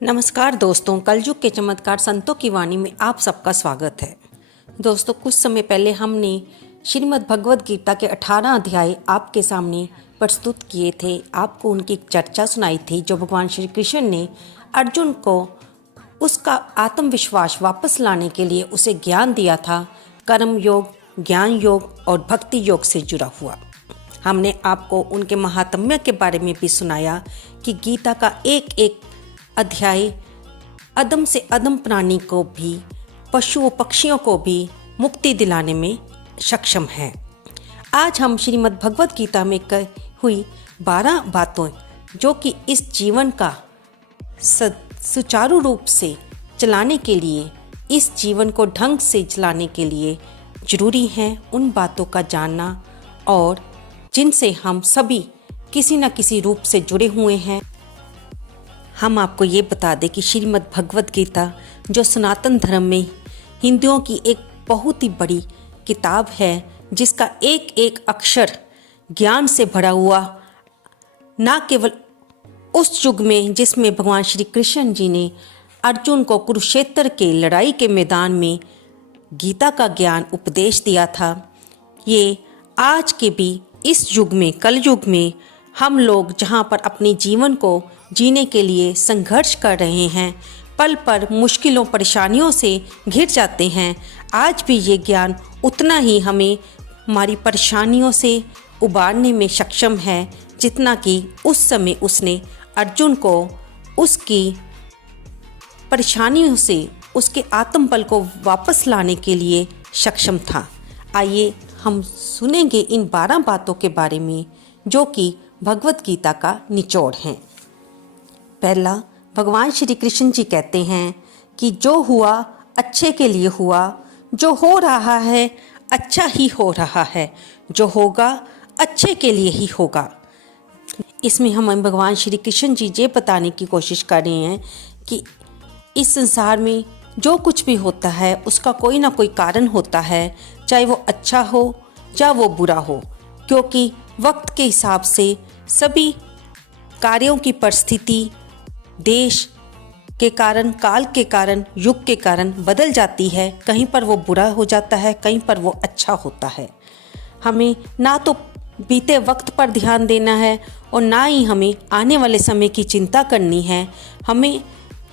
नमस्कार दोस्तों, कलयुग के चमत्कार संतों की वाणी में आप सबका स्वागत है। दोस्तों, कुछ समय पहले हमने श्रीमद् भगवद गीता के 18 अध्याय आपके सामने प्रस्तुत किए थे। आपको उनकी चर्चा सुनाई थी जो भगवान श्री कृष्ण ने अर्जुन को उसका आत्मविश्वास वापस लाने के लिए उसे ज्ञान दिया था। कर्म योग, ज्ञान योग और भक्ति योग से जुड़ा हुआ। हमने आपको उनके महात्म्य के बारे में भी सुनाया कि गीता का एक एक अध्याय अदम से अदम प्राणी को भी, पशुओं पक्षियों को भी मुक्ति दिलाने में सक्षम है। आज हम श्रीमद् भगवद गीता में हुई 12 बातों जो कि इस जीवन का सुचारू रूप से चलाने के लिए, इस जीवन को ढंग से चलाने के लिए जरूरी हैं, उन बातों का जानना और जिनसे हम सभी किसी न किसी रूप से जुड़े हुए हैं। हम आपको ये बता दें कि श्रीमद् भगवद गीता जो सनातन धर्म में हिंदुओं की एक बहुत ही बड़ी किताब है, जिसका एक एक अक्षर ज्ञान से भरा हुआ, ना केवल उस युग में जिसमें भगवान श्री कृष्ण जी ने अर्जुन को कुरुक्षेत्र के लड़ाई के मैदान में गीता का ज्ञान उपदेश दिया था, ये आज के भी इस युग में, कलयुग में हम लोग जहाँ पर अपने जीवन को जीने के लिए संघर्ष कर रहे हैं, पल पर मुश्किलों परेशानियों से घिर जाते हैं, आज भी ये ज्ञान उतना ही हमें हमारी परेशानियों से उबारने में सक्षम है जितना कि उस समय उसने अर्जुन को उसकी परेशानियों से, उसके आत्मबल को वापस लाने के लिए सक्षम था। आइए हम सुनेंगे इन 12 बातों के बारे में जो कि भगवद गीता का निचोड़ हैं। पहला, भगवान श्री कृष्ण जी कहते हैं कि जो हुआ अच्छे के लिए हुआ, जो हो रहा है अच्छा ही हो रहा है, जो होगा अच्छे के लिए ही होगा। इसमें हम भगवान श्री कृष्ण जी ये बताने की कोशिश कर रहे हैं कि इस संसार में जो कुछ भी होता है उसका कोई ना कोई कारण होता है, चाहे वो अच्छा हो या वो बुरा हो, क्योंकि वक्त के हिसाब से सभी कार्यों की परिस्थिति देश के कारण, काल के कारण, युग के कारण बदल जाती है। कहीं पर वो बुरा हो जाता है, कहीं पर वो अच्छा होता है। हमें ना तो बीते वक्त पर ध्यान देना है और ना ही हमें आने वाले समय की चिंता करनी है। हमें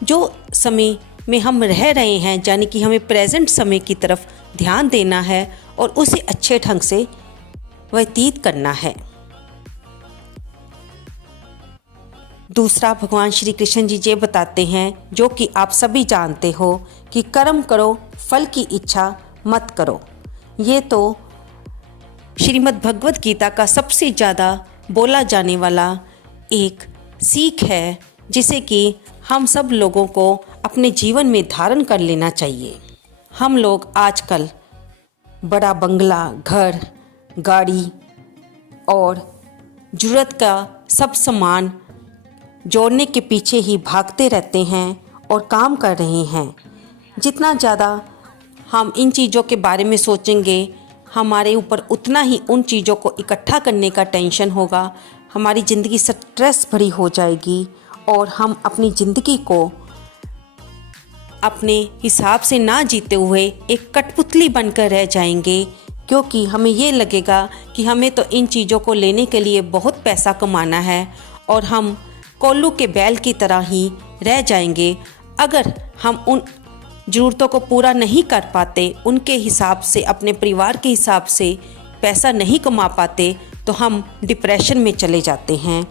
जो समय में हम रह रहे हैं, यानी कि हमें प्रेजेंट समय की तरफ ध्यान देना है और उसे अच्छे ढंग से व्यतीत करना है। दूसरा, भगवान श्री कृष्ण जी ये बताते हैं जो कि आप सभी जानते हो कि कर्म करो, फल की इच्छा मत करो। ये तो श्रीमद् भगवद गीता का सबसे ज़्यादा बोला जाने वाला एक सीख है, जिसे कि हम सब लोगों को अपने जीवन में धारण कर लेना चाहिए। हम लोग आजकल बड़ा बंगला, घर, गाड़ी और ज़रूरत का सब सामान जोड़ने के पीछे ही भागते रहते हैं और काम कर रहे हैं। जितना ज़्यादा हम इन चीज़ों के बारे में सोचेंगे, हमारे ऊपर उतना ही उन चीज़ों को इकट्ठा करने का टेंशन होगा। हमारी ज़िंदगी स्ट्रेस भरी हो जाएगी और हम अपनी ज़िंदगी को अपने हिसाब से ना जीते हुए एक कठपुतली बनकर रह जाएंगे, क्योंकि हमें ये लगेगा कि हमें तो इन चीज़ों को लेने के लिए बहुत पैसा कमाना है और हम कोल्लू के बैल की तरह ही रह जाएंगे। अगर हम उन ज़रूरतों को पूरा नहीं कर पाते, उनके हिसाब से, अपने परिवार के हिसाब से पैसा नहीं कमा पाते, तो हम डिप्रेशन में चले जाते हैं।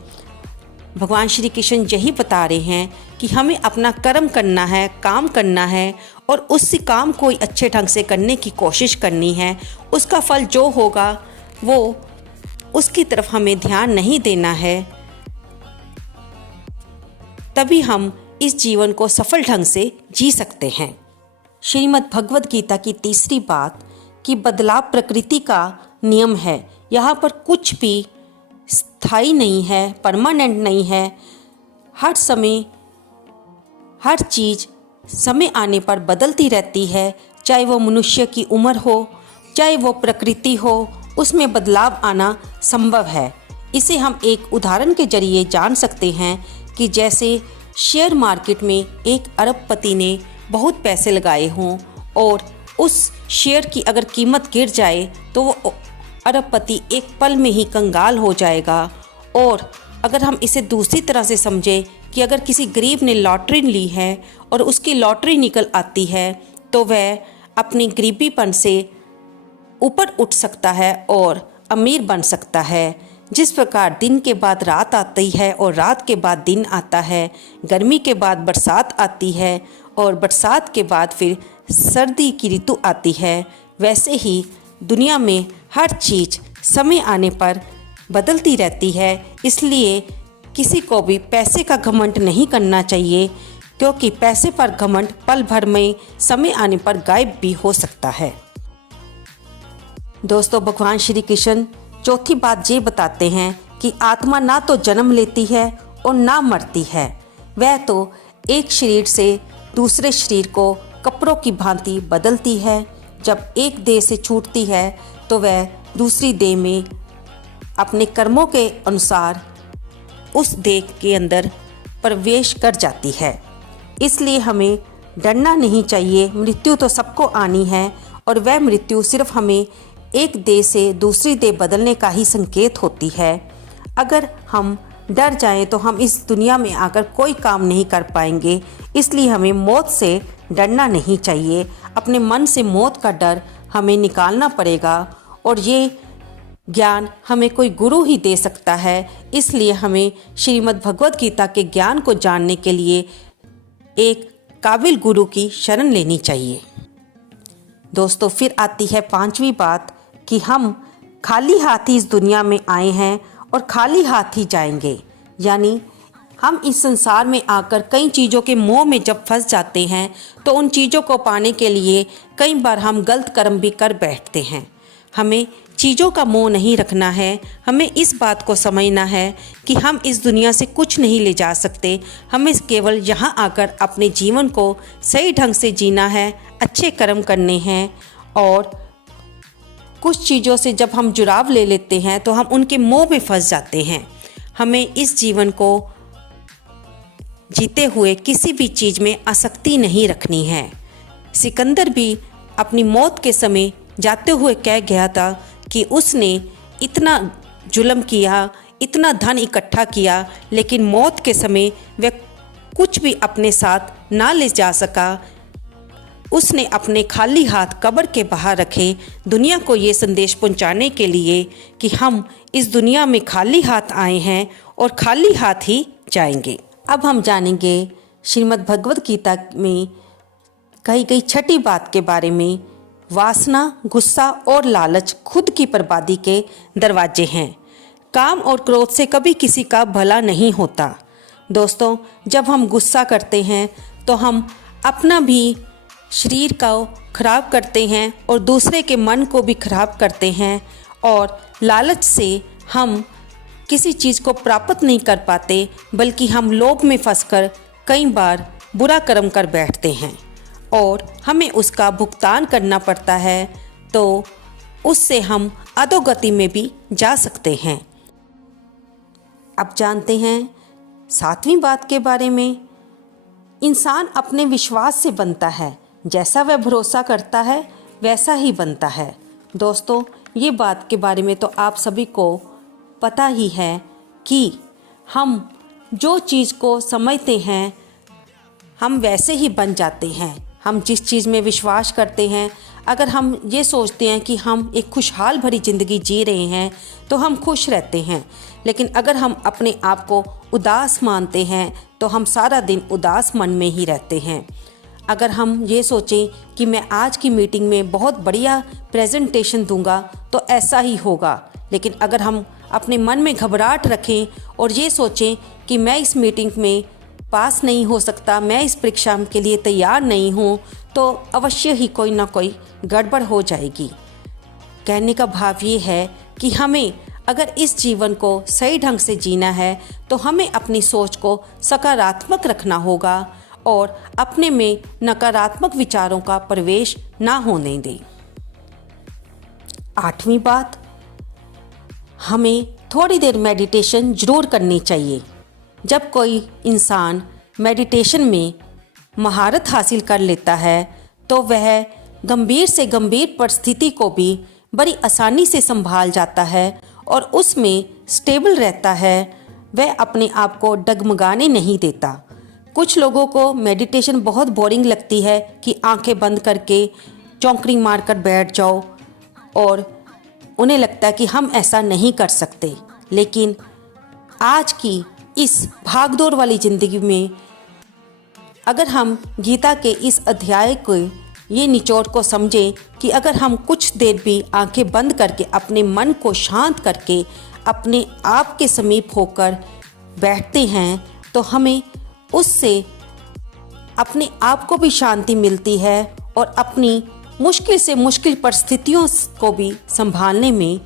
भगवान श्री कृष्ण यही बता रहे हैं कि हमें अपना कर्म करना है, काम करना है और उसी काम को अच्छे ढंग से करने की कोशिश करनी है। उसका फल जो होगा वो, उसकी तरफ हमें ध्यान नहीं देना है, तभी हम इस जीवन को सफल ढंग से जी सकते हैं। श्रीमद् भगवद गीता की तीसरी बात कि बदलाव प्रकृति का नियम है। यहाँ पर कुछ भी स्थायी नहीं है, परमानेंट नहीं है। हर समय हर चीज़ समय आने पर बदलती रहती है, चाहे वो मनुष्य की उम्र हो, चाहे वो प्रकृति हो, उसमें बदलाव आना संभव है। इसे हम एक उदाहरण के जरिए जान सकते हैं कि जैसे शेयर मार्केट में एक अरबपति ने बहुत पैसे लगाए हों और उस शेयर की अगर कीमत गिर जाए तो वो अरबपति एक पल में ही कंगाल हो जाएगा। और अगर हम इसे दूसरी तरह से समझें कि अगर किसी गरीब ने लॉटरी ली है और उसकी लॉटरी निकल आती है तो वह अपनी गरीबीपन से ऊपर उठ सकता है और अमीर बन सकता है। जिस प्रकार दिन के बाद रात आती है और रात के बाद दिन आता है, गर्मी के बाद बरसात आती है और बरसात के बाद फिर सर्दी की ऋतु आती है, वैसे ही दुनिया में हर चीज़ समय आने पर बदलती रहती है। इसलिए किसी को भी पैसे का घमंड नहीं करना चाहिए, क्योंकि पैसे पर घमंड पल भर में समय आने पर गायब भी हो सकता है। दोस्तों, भगवान श्री कृष्ण चौथी बात ये बताते हैं कि आत्मा ना तो जन्म लेती है और ना मरती है, वह तो एक शरीर से दूसरे शरीर को कपड़ों की भांति बदलती है। जब एक देह से छूटती है तो वह दूसरी देह में अपने कर्मों के अनुसार उस देह के अंदर प्रवेश कर जाती है। इसलिए हमें डरना नहीं चाहिए। मृत्यु तो सबको आनी है और वह मृत्यु सिर्फ हमें एक देह से दूसरी देह बदलने का ही संकेत होती है। अगर हम डर जाएं तो हम इस दुनिया में आकर कोई काम नहीं कर पाएंगे। इसलिए हमें मौत से डरना नहीं चाहिए। अपने मन से मौत का डर हमें निकालना पड़ेगा और ये ज्ञान हमें कोई गुरु ही दे सकता है। इसलिए हमें श्रीमद् भगवद गीता के ज्ञान को जानने के लिए एक काबिल गुरु की शरण लेनी चाहिए। दोस्तों, फिर आती है पांचवी बात कि हम खाली हाथ ही इस दुनिया में आए हैं और खाली हाथ ही जाएंगे। यानी हम इस संसार में आकर कई चीज़ों के मोह में जब फंस जाते हैं तो उन चीज़ों को पाने के लिए कई बार हम गलत कर्म भी कर बैठते हैं। हमें चीज़ों का मोह नहीं रखना है। हमें इस बात को समझना है कि हम इस दुनिया से कुछ नहीं ले जा सकते। हमें केवल यहाँ आकर अपने जीवन को सही ढंग से जीना है, अच्छे कर्म करने हैं। और कुछ चीज़ों से जब हम जुड़ाव ले लेते हैं तो हम उनके मोह में फंस जाते हैं। हमें इस जीवन को जीते हुए किसी भी चीज़ में आसक्ति नहीं रखनी है। सिकंदर भी अपनी मौत के समय जाते हुए कह गया था कि उसने इतना जुल्म किया, इतना धन इकट्ठा किया, लेकिन मौत के समय वह कुछ भी अपने साथ ना ले जा सका। उसने अपने खाली हाथ कब्र के बाहर रखे, दुनिया को ये संदेश पहुंचाने के लिए कि हम इस दुनिया में खाली हाथ आए हैं और खाली हाथ ही जाएंगे। अब हम जानेंगे श्रीमद् भगवद गीता में कही गई छठी बात के बारे में। वासना, गुस्सा और लालच खुद की बर्बादी के दरवाजे हैं। काम और क्रोध से कभी किसी का भला नहीं होता। दोस्तों, जब हम गुस्सा करते हैं तो हम अपना भी शरीर को खराब करते हैं और दूसरे के मन को भी खराब करते हैं। और लालच से हम किसी चीज़ को प्राप्त नहीं कर पाते, बल्कि हम लोभ में फंसकर कई बार बुरा कर्म कर बैठते हैं और हमें उसका भुगतान करना पड़ता है। तो उससे हम अधोगति में भी जा सकते हैं। अब जानते हैं सातवीं बात के बारे में। इंसान अपने विश्वास से बनता है, जैसा वह भरोसा करता है वैसा ही बनता है। दोस्तों, ये बात के बारे में तो आप सभी को पता ही है कि हम जो चीज़ को समझते हैं हम वैसे ही बन जाते हैं। हम जिस चीज़ में विश्वास करते हैं, अगर हम ये सोचते हैं कि हम एक खुशहाल भरी ज़िंदगी जी रहे हैं तो हम खुश रहते हैं। लेकिन अगर हम अपने आप को उदास मानते हैं तो हम सारा दिन उदास मन में ही रहते हैं। अगर हम ये सोचें कि मैं आज की मीटिंग में बहुत बढ़िया प्रेजेंटेशन दूंगा तो ऐसा ही होगा। लेकिन अगर हम अपने मन में घबराहट रखें और ये सोचें कि मैं इस मीटिंग में पास नहीं हो सकता, मैं इस परीक्षा के लिए तैयार नहीं हूँ, तो अवश्य ही कोई ना कोई गड़बड़ हो जाएगी। कहने का भाव ये है कि हमें अगर इस जीवन को सही ढंग से जीना है तो हमें अपनी सोच को सकारात्मक रखना होगा और अपने में नकारात्मक विचारों का प्रवेश ना होने दें। आठवीं बात, हमें थोड़ी देर मेडिटेशन ज़रूर करनी चाहिए। जब कोई इंसान मेडिटेशन में महारत हासिल कर लेता है तो वह गंभीर से गंभीर परिस्थिति को भी बड़ी आसानी से संभाल जाता है और उसमें स्टेबल रहता है। वह अपने आप को डगमगाने नहीं देता। कुछ लोगों को मेडिटेशन बहुत बोरिंग लगती है कि आंखें बंद करके चौंकड़ी मारकर बैठ जाओ, और उन्हें लगता है कि हम ऐसा नहीं कर सकते। लेकिन आज की इस भागदौड़ वाली ज़िंदगी में अगर हम गीता के इस अध्याय को, ये निचोड़ को समझें कि अगर हम कुछ देर भी आंखें बंद करके अपने मन को शांत करके अपने आप के समीप होकर बैठते हैं तो हमें उससे अपने आप को भी शांति मिलती है और अपनी मुश्किल से मुश्किल परिस्थितियों को भी संभालने में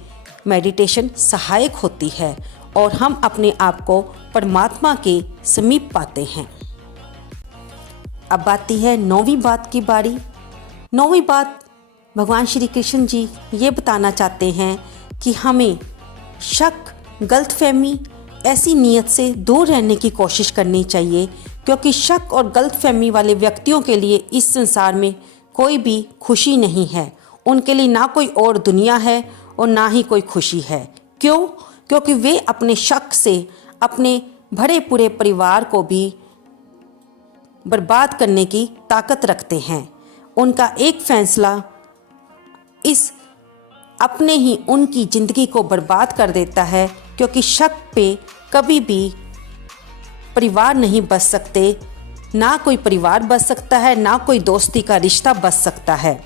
मेडिटेशन सहायक होती है और हम अपने आप को परमात्मा के समीप पाते हैं। अब आती है 9वीं बात की बारी। 9वीं बात भगवान श्री कृष्ण जी ये बताना चाहते हैं कि हमें शक, गलतफहमी, ऐसी नीयत से दूर रहने की कोशिश करनी चाहिए, क्योंकि शक और गलतफहमी वाले व्यक्तियों के लिए इस संसार में कोई भी खुशी नहीं है। उनके लिए ना कोई और दुनिया है और ना ही कोई खुशी है। क्यों? क्योंकि वे अपने शक से अपने भरे पूरे परिवार को भी बर्बाद करने की ताकत रखते हैं। उनका एक फैसला इस अपने ही उनकी ज़िंदगी को बर्बाद कर देता है, क्योंकि शक पे कभी भी परिवार नहीं बच सकते। ना कोई परिवार बच सकता है, ना कोई दोस्ती का रिश्ता बच सकता है।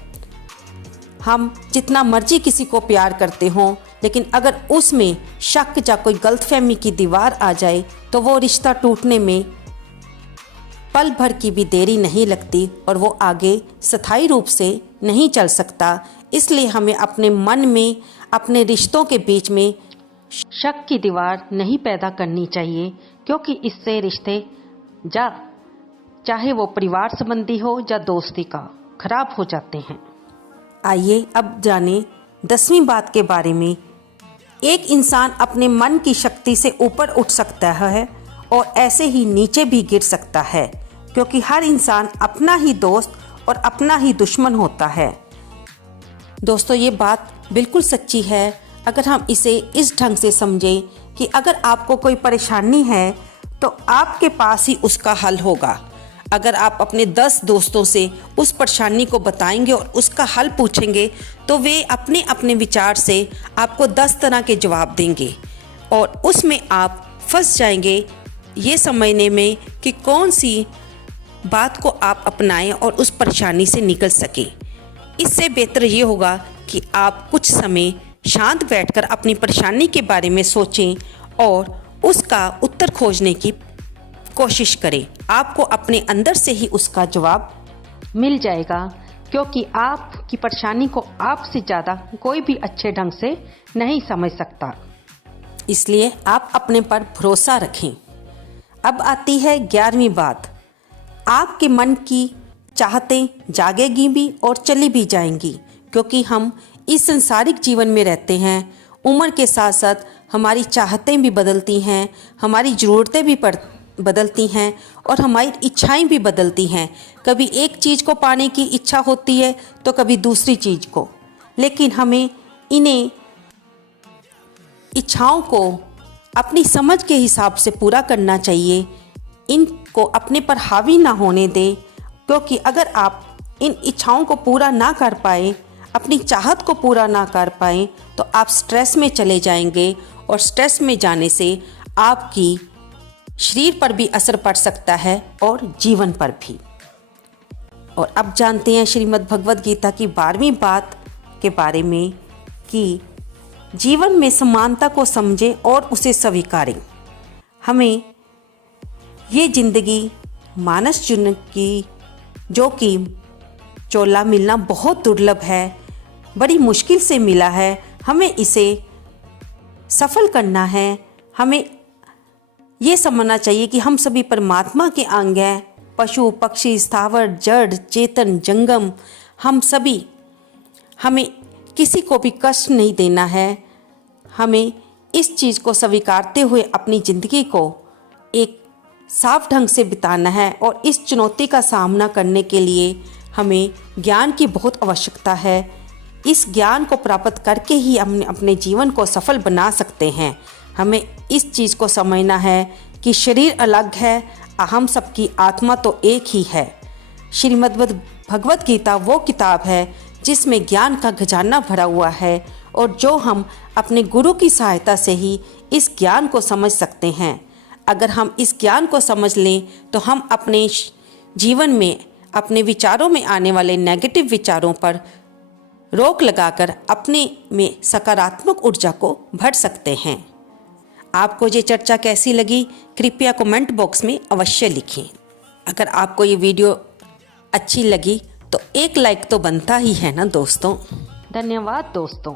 हम जितना मर्जी किसी को प्यार करते हों, लेकिन अगर उसमें शक या कोई गलतफहमी की दीवार आ जाए तो वो रिश्ता टूटने में पल भर की भी देरी नहीं लगती और वो आगे स्थायी रूप से नहीं चल सकता। इसलिए हमें अपने मन में, अपने रिश्तों के बीच में शक की दीवार नहीं पैदा करनी चाहिए, क्योंकि इससे रिश्ते चाहे वो परिवार संबंधी हो या दोस्ती का, खराब हो जाते हैं। आइए अब जानें 10वीं बात के बारे में। एक इंसान अपने मन की शक्ति से ऊपर उठ सकता है और ऐसे ही नीचे भी गिर सकता है, क्योंकि हर इंसान अपना ही दोस्त और अपना ही दुश्मन होता है। दोस्तों, ये बात बिल्कुल सच्ची है अगर हम इसे इस ढंग से समझें कि अगर आपको कोई परेशानी है तो आपके पास ही उसका हल होगा। अगर आप अपने 10 दोस्तों से उस परेशानी को बताएंगे और उसका हल पूछेंगे तो वे अपने अपने विचार से आपको 10 तरह के जवाब देंगे और उसमें आप फंस जाएंगे ये समझने में कि कौन सी बात को आप अपनाएं और उस परेशानी से निकल सकें। इससे बेहतर ये होगा कि आप कुछ समय शांत बैठकर अपनी परेशानी के बारे में सोचें और उसका उत्तर खोजने की कोशिश करें। आपको अपने अंदर से ही उसका जवाब मिल जाएगा, क्योंकि आपकी परेशानी को आपसे ज़्यादा कोई भी अच्छे ढंग से नहीं समझ सकता। इसलिए आप अपने पर भरोसा रखें। अब आती है 11वीं बात। आपके मन की चाहतें जागेगी भी और चली भी जाएंगी, क्योंकि हम इस संसारिक जीवन में रहते हैं। उम्र के साथ साथ हमारी चाहतें भी बदलती हैं, हमारी ज़रूरतें भी बदलती हैं और हमारी इच्छाएं भी बदलती हैं। कभी एक चीज़ को पाने की इच्छा होती है तो कभी दूसरी चीज़ को, लेकिन हमें इन्हें इच्छाओं को अपनी समझ के हिसाब से पूरा करना चाहिए। इनको अपने पर हावी ना होने दें, क्योंकि अगर आप इन इच्छाओं को पूरा ना कर पाए, अपनी चाहत को पूरा ना कर पाए, तो आप स्ट्रेस में चले जाएंगे और स्ट्रेस में जाने से आपकी शरीर पर भी असर पड़ सकता है और जीवन पर भी। और अब जानते हैं श्रीमद् भगवद गीता की 12वीं बात के बारे में कि जीवन में समानता को समझें और उसे स्वीकारें। हमें ये ज़िंदगी मानस जीवन की, जो कि चोला मिलना बहुत दुर्लभ है, बड़ी मुश्किल से मिला है, हमें इसे सफल करना है। हमें ये समझना चाहिए कि हम सभी परमात्मा के अंग हैं। पशु पक्षी स्थावर जड़ चेतन जंगम, हम सभी, हमें किसी को भी कष्ट नहीं देना है। हमें इस चीज़ को स्वीकारते हुए अपनी ज़िंदगी को एक साफ ढंग से बिताना है और इस चुनौती का सामना करने के लिए हमें ज्ञान की बहुत आवश्यकता है। इस ज्ञान को प्राप्त करके ही हम अपने जीवन को सफल बना सकते हैं। हमें इस चीज़ को समझना है कि शरीर अलग है, हम सबकी आत्मा तो एक ही है। श्रीमद् भगवत गीता वो किताब है जिसमें ज्ञान का खजाना भरा हुआ है और जो हम अपने गुरु की सहायता से ही इस ज्ञान को समझ सकते हैं। अगर हम इस ज्ञान को समझ लें तो हम अपने जीवन में अपने विचारों में आने वाले नेगेटिव विचारों पर रोक लगाकर अपने में सकारात्मक ऊर्जा को भर सकते हैं। आपको ये चर्चा कैसी लगी कृपया कमेंट बॉक्स में अवश्य लिखें। अगर आपको ये वीडियो अच्छी लगी तो एक लाइक तो बनता ही है ना दोस्तों। धन्यवाद दोस्तों।